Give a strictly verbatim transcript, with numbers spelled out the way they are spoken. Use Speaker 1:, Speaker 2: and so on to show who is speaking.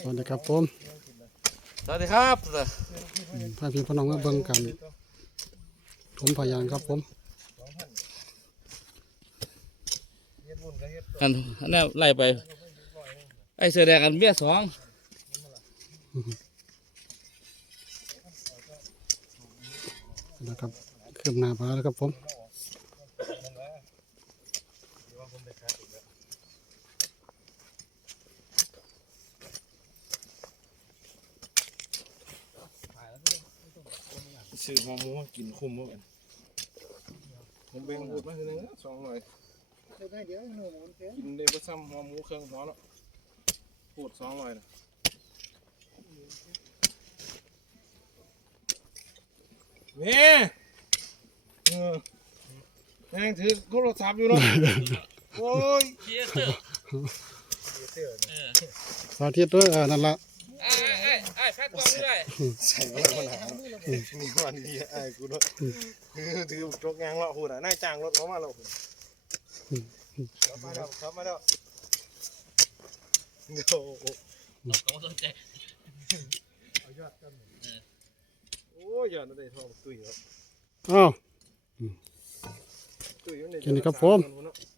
Speaker 1: สวัสดีครับผม
Speaker 2: สวัสดีครับ
Speaker 1: พาพี่พี่น้องมาเบิ่งกันผมพยางครับผม
Speaker 2: กันอันนี้ไล่ไปไอ้เสือแดงกันเบี้ยสอง
Speaker 1: นะครับขึ้นหน้ามาแล้วครับผม
Speaker 3: ซื้อหอมหมูมากินคุ้มบ่กันผมแบ่งพูดมาคือนึงสองร้อยกินได้บ่ซ้ำหอมหมูเครื่องพอแล้วพูดสองร้อยนะแม่เออแม่งถือโทรศัพท์อยู่เนาะโอ้ย
Speaker 2: เบี้ยเสือ
Speaker 1: สาธิตด้วยเออนั่นละ
Speaker 2: ไอ้ไอ้ไอ้แพทย์กองไม่ได้
Speaker 3: ใส่ไว้ปัญหามีวันดีไอ้กูด้วยถือจกยางเลาะพูดอ่ะนายจ้างรถเขามาแล้วขับมาแล้วขับมาแล้วเดี๋ยว
Speaker 2: เขาสนใจ
Speaker 3: โอ้ยยอดได้ทองตุ้ยครับ
Speaker 1: อ้าว
Speaker 3: ตุ้ย
Speaker 1: กินนี่ครับผม